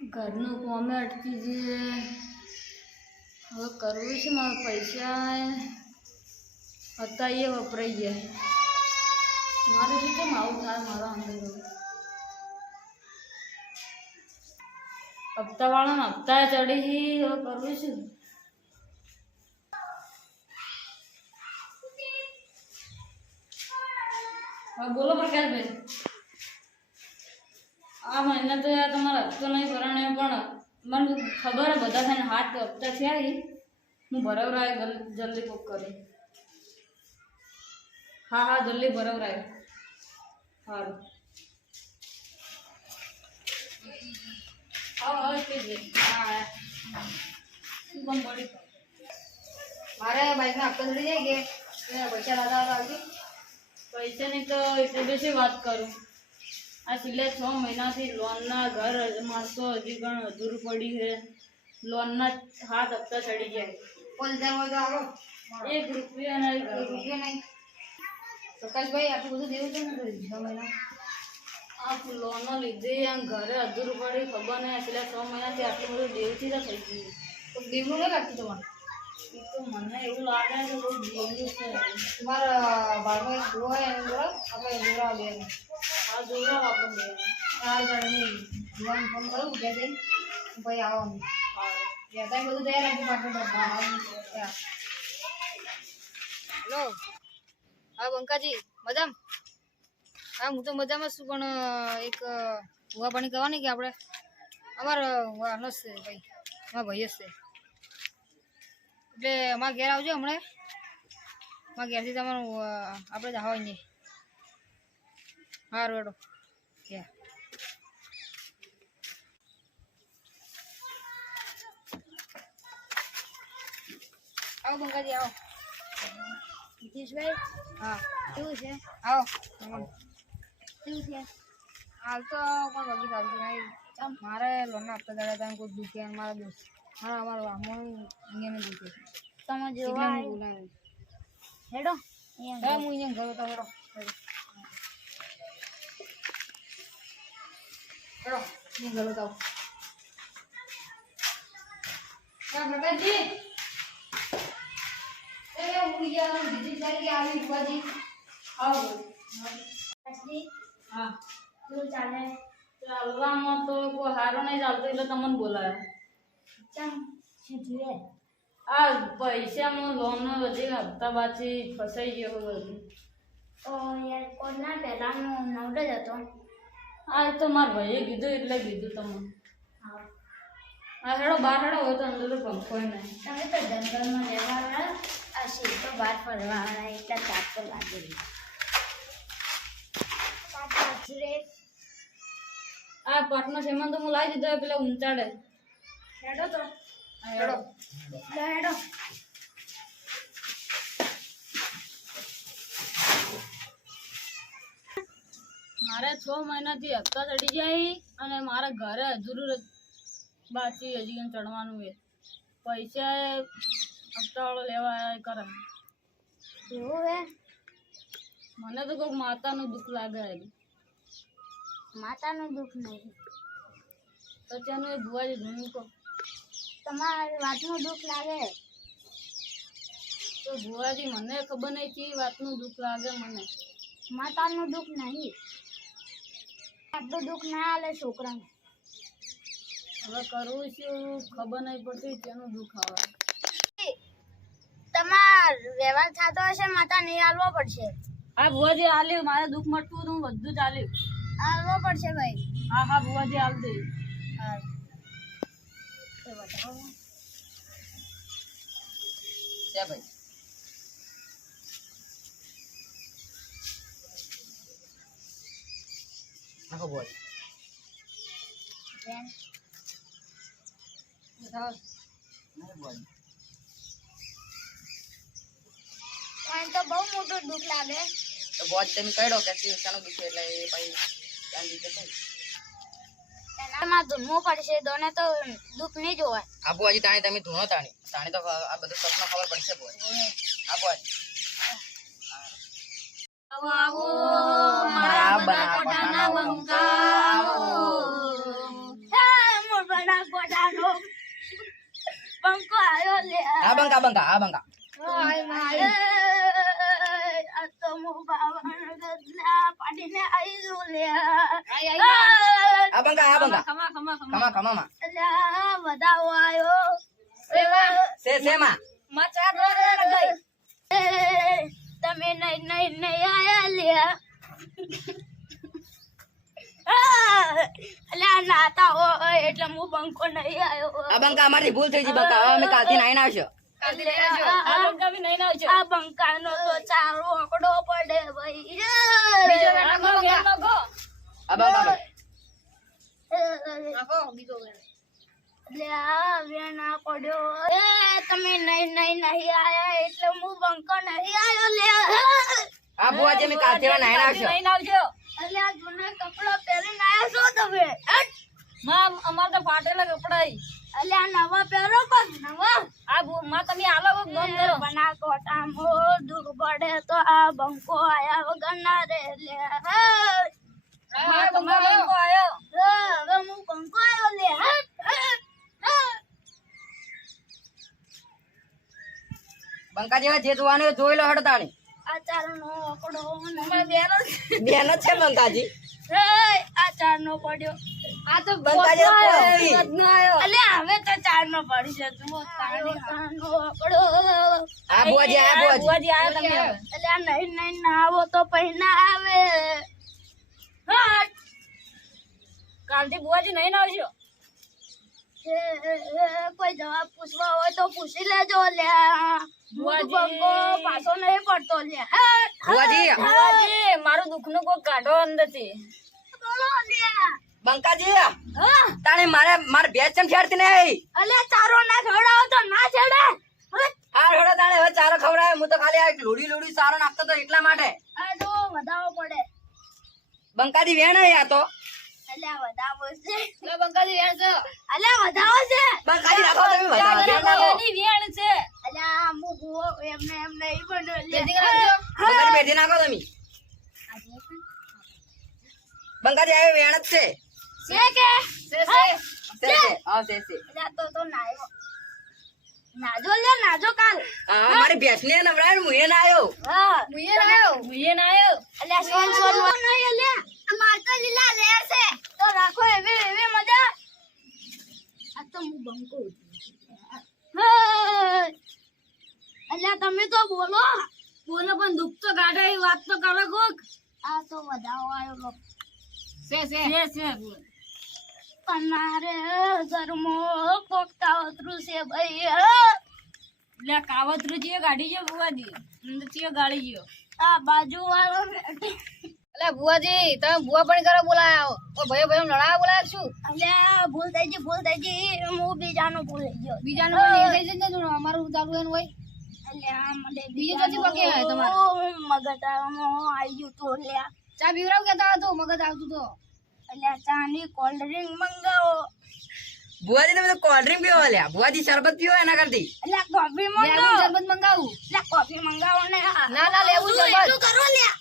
ઘરનું કોમે અટકી જઈએ. હવે કરવું છે મારે. પૈસા હતા એ વપરાઈ ગયા. મારે શું કેમ આવું થાય મારા અંદર? હપ્તાવાળાના હપ્તા ચડી. હવે કરવું શું? હા બોલો પ્રકાશભાઈ. આ મહિને તો યાર તમારો હપ્તો નહીં ભરાણે, પણ મને ખબર હે બધા થઈને 7 હપ્તા થયા. હું ભરાવરાય જલ્દી બુક કરી. હા જલ્દી ભરાવરાય. સારું હા કે હા શું કામ પડી? મારે બાઈકના હપ્તા ચડી જાય કે પૈસા દાદા આવજો. પૈસાની તો એટલે બેસી વાત કરું. આ છેલ્લા 6 મહિનાથી લોનના ઘર મારતો હજી પણ અધૂરું પડી છે. લોનના 7 હપ્તા ચડી જાય. 5000 હોય તો આવો. 1 રૂપિયા નહીં. 1 રૂપિયા નહીં. પ્રકાશભાઈ આટલું બધું દેવું છે ને 6 મહિના? આ લોનો લીધે આમ ઘરે અધૂરું પડી. ખબર નહીં છેલ્લા 6 મહિનાથી આટલું બધું દેવથી તો થઈ ગયું. તો દેવું નહીં લાગતું તમારે? એ તો મને એવું લાગે કે બહુ દેવું છે. તમારા ભાઈનો એક ડો હોય એને બોલો, આપણે જોડાવા દે. આ જોયા આપણે બે. ચાર જણ જોવાનું ફોન કરું કે જઈ ભાઈ આવવાનું. ત્યાં બધું તૈયાર રાખી પાટણ. હેલો હા બંકાજી મજામાં? હા હું તો મજામાં છું, પણ એક ભૂવા પાણી કરવાની કે આપણે અમારો છે ભાઈ, અમારા ભાઈ જ છે. એટલે અમારા ઘેર આવજો હમણાં. અમારા ઘેરથી તમારું આપણે જવા નહીં. સારું હેડો ક્યાં આવો બંકાજી આવો. નીતિશભાઈ હા કેવું છે? આવો કેવું છે? હાલ તો પણ બગી ચાલતું નહીં. મારે લોનના હપ્તા દાડા હતા કોઈ દુખે મારા દોસ્ત હા અમારો વામણ અહીંયા દુખે. તમે જોવા બોલાવે હેડો હું અહીંયા ઘર હતો. હેડો હેડો હું ઘર હતો. પ્રકાશજી હા શું ચાલે? ચાલવામાં તો કોઈ સારું નહીં ચાલતું એટલે તમને બોલાયા. આ પૈસામાં લોન હજી હપ્તા બાકી ફસાઈ ગયો બધું. તો યાર કોના પહેલાનો નોટ જ હતો. આ તો મારા ભાઈએ કીધું એટલે કીધું તમને. હા હેડો બહાર હેડો. હોય તો અંદર તો પંખો નહીં. તમે તો જંગલમાં રહેવાવાળા, આ શેર તો બહાર ફરવાવાળા, એટલા તાપ તો લાગે. આ પાટનો સામાન તો હું લાવી દીધો પેલા ઊંચાડે. હેડો તો હેડો હેડો. મારે 6 મહિનાથી હપ્તા ચડી જાય અને મારા ઘરે અધૂરું બાકી હજી ચડવાનું છે. પૈસા હપ્તાવાળો લેવા કરે. એવું હે? મને તો કોઈક માતાનું દુઃખ લાગે. માતાનું દુઃખ નહીં તો ત્યાંનું એ ભુવાજી ઘણું કહો. તમારી વાતનું દુઃખ લાગે તો ભુવાજી મને ખબર નહીં કે વાતનું દુઃખ લાગે મને. માતાનું દુઃખ નહીં. આટલું દુઃખ ના આલે છોકરાને. હવે કરવું શું ખબર નહીં પડતી તેનું દુઃખ આવે. તમાર વ્યવહાર થતો હશે, માતા નહીં આલવો પડશે. હા ભુવાજી આલ્યું. મારે દુઃખ મળતું હતું બધું ચાલ્યું. આલવો પડશે ભાઈ. હા ભુવાજી આલ દે. ભાઈ નાખો બોલ. તો બહુ મોટું દુઃખ લાગે. તો બોજ તમે કહેડો કે શાનું દુઃખ એટલે એ ભાઈ ત્યાં લીધે થાય. એનામાં ધૂનવું પડશે. દોને તો દુઃખ નહીં જોવાય. આબુ હજી તાણી તમે ધૂણો તાણી તો આ બધું સપનો ખબર પડશે બોલ. આબુ આવો આવો મારા બનાસકાંઠાના બંકાઓ. હા મોટા આ બંકા હાય માય આ તો મો બાવણ ગદલા પાડીને આઈ જો લે આ બંકા ખમા અલ્યા વધાવો આયો સેમાં મચા ગઈ તમે નહીં આયા લે અલ્યા નાતા હોય એટલે હું બંકો નહીં આયો આ બંકા અમારી ભૂલ થઈ ગઈ બંકા હવે અમે કાલથી નાઈને આવશો આ બંકા બી નહીં આવજો આ બંકાનો તો ચારો આંકડો પડે ભાઈ ગો આ બંકા નાખો બીજો વેણ અલ્યા વેના પડ્યો તમે નહીં આયા એટલે હું બંકો નહીં આયો લે આ બુઆજી અમે કાલથી હવે નાઈને આવશો નહીં આવજો અલ્યા જૂના કપડા પહેરીને આયા છો તમે માં અમાર તો ફાટેલા કપડા અલ્યા નવા પહેરો બસ નવા માં તમે આલો ગમ કરો બના કોટામો દુઃખ પડે તો આ બંકો આયા વગર ના રે લે બંકો આયો હવે હું બંકો આયો લે બંકા જેવા જે જોવાનું જોઈ લો હડતાણી આ ચારનો આંકડો બેનો છે બંકાજી આ ચારનો પડ્યો આ તો બંકા જેવા અલ્યા હવે તો ચારનો પડી છે તું ચારનો આંકડો આ બુઆજી બુઆજી આયા તમે હવે. અલ્યા નહીં ના આવો તો પૈના આવે કાલથી બુઆજી નહીં આવજો કોઈ જવાબ પૂછવા હોય તો પૂછી લેજો લ્યા બંકો પાછો નહીં પડતો લ્યા બુઆજી બુઆજી મારું દુઃખનું કોઈ કાઢો અંદરથી બોલો લ્યા બંકાજી તાણે મારે ભેંસ ચમ છેડતી નહીં અલ્યા ચારો ના ખવડાવો તો ના છેડે હા થોડો તાણે હવે ચારો ખવડાવે હું તો ખાલી આ લોડી સારો નાખતો તો એટલા માટે આ તો વધાવો પડે બંકાજી વેણ આ તો અલ્યા વધાવો છે બંકાજી વેણ છે અલ્યા વધાવો છે બંકાજી રાખો તમે વધાવો વેણ રાખો. એની વેણ છે અલ્યા મુગો એમને એમ નહીં બન્યો જલ્દી રાખજો બંકાજી બેઠી નાખો તમે બંકાજી હવે વેણ જ છે છે કે છે હા છે અલ્યા તો નાયો નાજો લે નાજો કાલ હા મારી ભેંસ ને નવડાવ્યો હું એ ના આવ્યો હા મુયે આવ્યો મુયે ના આવ્યો અલ્યા સોન નહીં અલ્યા અમાર તો લીલા લેર છે તો રાખો એવી મજા આ તો હું બંકો અલ્યા તમે તો બોલો પણ દુઃખ તો કાઢે એ વાત તો કરો કોક આ તો વધાવો આવ્યો લો છે છે તમારે ઘરમો કોકતા ઉતરું છે ભાઈ એટલે કાવતરું છે ગાડી છે બુઆજી અંદર છે ગાડી છે આ બાજુ વાળો એટલે બુઆજી તમે બુઆ પણ કરો બોલાયા ઓ ભાઈ લડાવા બોલાયા શું અલ્યા ભૂલ થઈ ગઈ હું બીજાનું ભૂલી ગયો બીજાનું પણ નહીં થઈ જશે ને અમારું ચાલુ એનું હોય અલ્યા મને બીજું નથી પગે હોય તમારે મગજમાં આવી ગયું તો અલ્યા ચા પીવરાવ કેતા હતો મગજ આવતું તો અલ્યા ચાની કોલ્ડ ડ્રિંક મંગાવો બુઆજી તમે તો કોલ્ડ ડ્રિંક પીવો લ્યા બુઆજી શરબત પીવો એના કરતી અલ્યા કોફી લેવું મંગાવો શરબત મંગાવું અલ્યા કોફી મંગાવો ને ના લેવું શરબત શું કરો લ્યા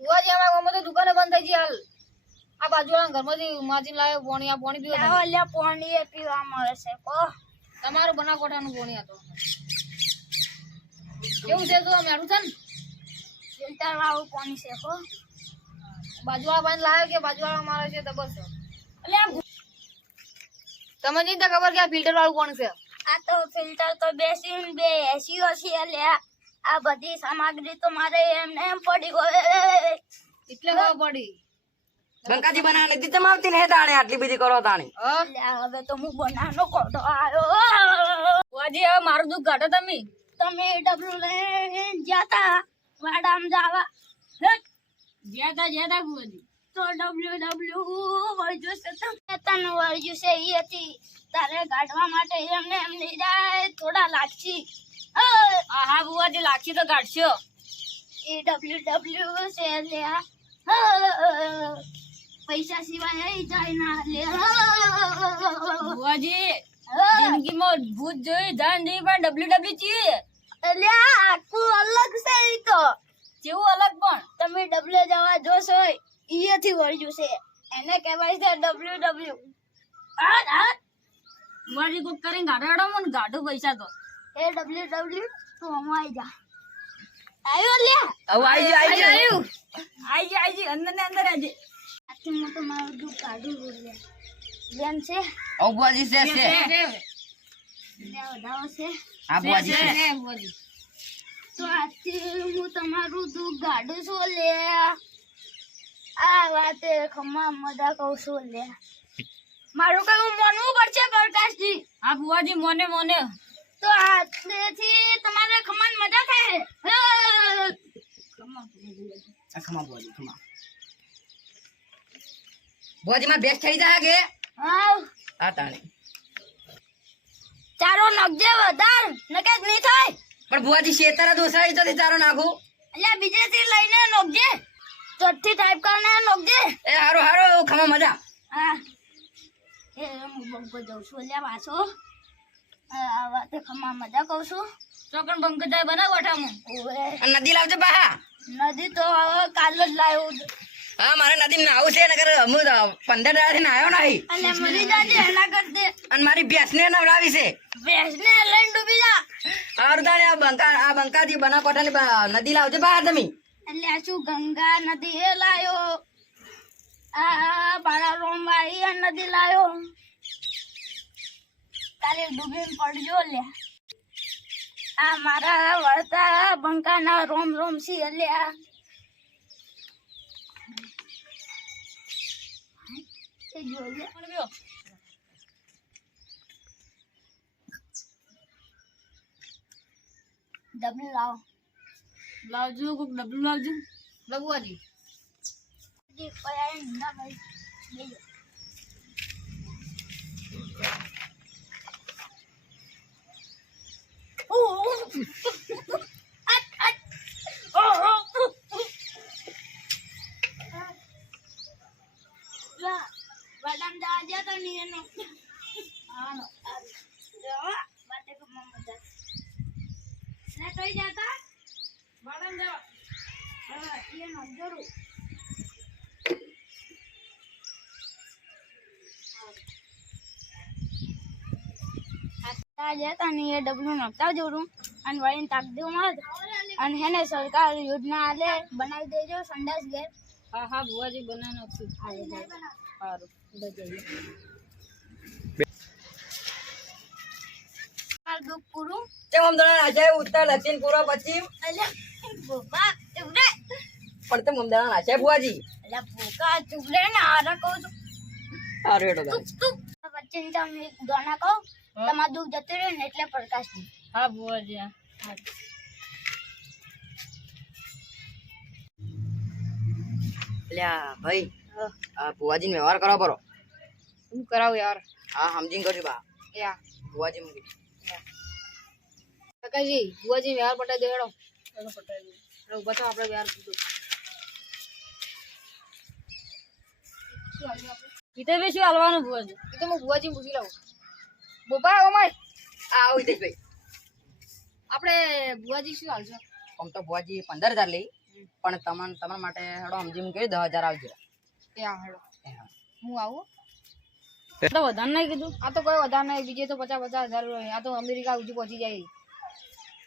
બુઆજી અમારા ગામમાં તો દુકાને બંધ થઈ ગઈ હાલ આ બાજુવાળા ઘરમાંથી માજીને લાવ્યો પોણી આ પોણી પીવો તમે. અલ્યા પાણી એ પીવા મળે છે કો તમારું બનાકોટાનું પોણી હતો કેવું છે તો મેરું છે ને ફિલ્ટર વાળું પાણી છે કો બાજુવાળા પાણી લાવ્યો કે બાજુવાળા મારે છે તો બસ એટલે તમને નહીં તો ખબર કે આ ફિલ્ટર વાળું કોણ છે આ તો ફિલ્ટર તો બેસીને બે એસીઓ છે અલ્યા આ બધી સામગ્રી તો મારે એમને એમ પડી ગઈ એટલે ખબર પડી બંકાજી બનાવને દીધી તમે આવતી ને તાણે આટલી બધી કરો તાણે હા અલ્યા હવે તો હું બનાવનો કોટો આવ્યો બુઆજી હવે મારું દુઃખ કાઢો તમે તમે ડબલું લઈને જાતા વાડામાં જાવા જ્યાતા બુઆજી તો ડબલ્યુ વર્જ્યું છે તો તન વર્જ્યું છે એ હતી તારે કાઢવા માટે એમને એમ નહીં જાય થોડા લાગશી હા બુઆજી લાગશે તો કાઢશો એ ડબલ્યુ છે લ્યા પૈસા સિવાય અહીં જાય ના લે બુઆજી જિંદગીમાં ભૂત જોઈ જાણ નહીં પણ WW છે અલ્યા આખું અલગ છે ઈ તો કેવું અલગ પણ તમે ડબલ્યુ જવા જોશો અહીંયાથી વર્જ્યું છે એને કહેવાય છે WW મારી કોક કરીને ગાડો મને ગાડો પૈસા તો એ ડબલ્યુ તો હમણાં આવી જા આવ્યો લે હવે આઈ જી અંદર ને અંદર આજે આથી મોટો મારું દુઃખ કાઢું બોલે બેન છે હવે બુઆજી છે બે વધાવો છે હા બુઆજી છે તો આથી હું તમારું દુઃખ કાઢું છું લે આ વાતે ખમા મજા કહું છું લે મારું કઈ માનવું પડશે પ્રકાશજી હા બુઆજી મોને તો આજથી તમારે ખમાન મજા થાય ખમા બુઆજી ખમા બુઆજી માં બેસ્ટ થઈ જાય કે હા હા તાણે ચારો નગજે વધાર નકે જ નહીં થાય પણ બુઆજી શેતરા દોસાઈ તો ચારો નાખું એટલે બીજેથી લઈને નોકજે ચોથી ટાઈપ કરીને નોકજે એ હારો ખમા મજા હા એ હું બંકો જઉં છું એટલે પાછો આ વાતે ખમા મજા કહું છું ચોકન બંક જાય બનાવ ગોઠામાં ઓવે અને નદી લાવજો બા નદી તો હવે કાલ જ લાવ્યો હા મારે નદી નાવું છે નકર હું 15 દાડાથી નાયો નહીં અને મરી જાજે એના કરતે અને મારી ભેંસને નવડાવી છે ભેંસને લઈને ડૂબી જા હારું તાણે આ બંકાજી બનાસકાંઠાની નદી લાવજો બહાર તમે એટલે આ શું ગંગા નદી એ લાયો આ બાળા રોમ વાળી આ નદી લાયો તારે ડૂબીને પડજો લે આ મારા વળતા બંકાના રોમ સી એટલે આ એ જો લે ડબલ લાવો લાવજો કોક ડબલું લાવજો બુઆજી જી પયાય ના ભાઈ લેજો બદામ દાજા તો નહીં એનો આનો જો બાતે કો મમ્મા ને કઈ જાતા બદામ જવા હા એનો જરૂર જતા ને એ ડબલું નખતા જોડું અને વળીને તાક દેવું મળે અને હેને સરકાર યોજના આલે બનાવી દેજો સંડાસ ઘેર હા બુઆજી બનાવી નાખશું સારું દુઃખ પૂરું કેમ આમ દણા નાચે ઉત્તર દક્ષિણ પૂર્વ પશ્ચિમ અલ્યા બોબા ચુબરે પણ તે મમ દણા નાચે બુઆજી અલ્યા બોકા ચુબરે ને આરા કહું છું હારું હેડો તું વચ્ચે તમે દોના કહો તમારું દુઃખ જતું રહે ને એટલે પ્રકાશ નહીં હા બુઆજી અલ્યા ભાઈ આ બુઆજી વ્યવહાર કરો પરો હું કરાવું યાર હા સમજીને કરજો બા યા બુઆજી મૂકી કાકાજી બુઆજી વ્યવહાર પટાઈ દે હેડો બતાવો આપણે વ્યવહાર કીધું કીધે બી શું હાલવાનું બુઆજી એ તો હું બુઆજી પૂછી લઉં બોપા ઓમાય આવો હિતેશભાઈ આપણે બુઆજી શું હાલશો આમ તો બુઆજી 15,000 લઈ પણ તમારા માટે હેડો સમજી મૂકી 10,000 આવજો યા હેડો હું આવું તો વધારે નહીં કીધું આ તો કોઈ વધારે નહીં બીજે તો 50,000 હોય આ તો અમેરિકા સુધી પહોંચી જાય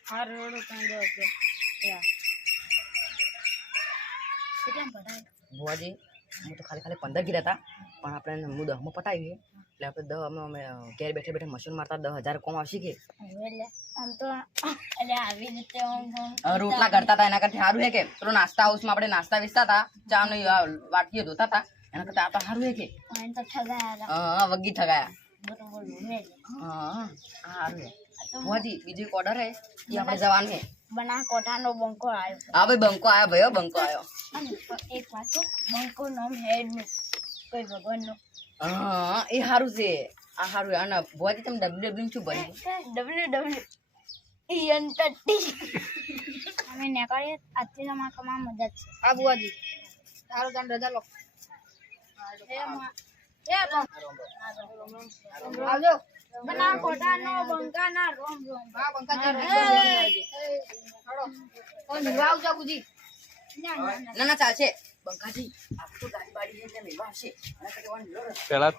હા રોડો કાંઈ દો યા કેટલા ભરાય બુઆજી હું તો ખાલી 15 કીધા હતા પણ આપણે હું 10 માં પટાવીએ એટલે આપણે 10 અમે ઘેર બેઠે મશીન મારતા 10,000 કોમ આવશે કે એટલે આમ તો એટલે આવી રીતે રોટલા કરતા હતા એના કરતા સારું હે કે પેલો નાસ્તા હાઉસમાં આપણે નાસ્તા વેચતા હતા ચા ની વાટકીઓ ધોતા હતા એના કરતા આ તો સારું હે કે તો ઠગાયા હા વગી ઠગાયા બરોબર મેં હા સારું હે બુઆજી બીજો એક ઓર્ડર હે એ આપણે જવાનું હે બના કોઠાનો બંકો આવ્યો હા ભાઈ બંકો આવ્યો ભાઈ બંકો આવ્યો અને એક વાત તો બંકો નામ હેડ નું કોઈ ભગવાન નું હા એ સારું છે આ સારું અને બુઆજી તમે ડબલ્યુ શું ભરી ડબલ્યુ ઈએનટી અમે નીકળીએ આજથી તમારા કમા મદદ છે હા બુઆજી સારું તને રજા લો આવજો બના કોઠાનો બંકાના રોમ રોમ હા પંકજ નિવા આવજો ગુજી ના ચાલશે બંકાજી આપ તો ગાડી બાડી એટલે મેળવા આવશે એના કરતા પેલા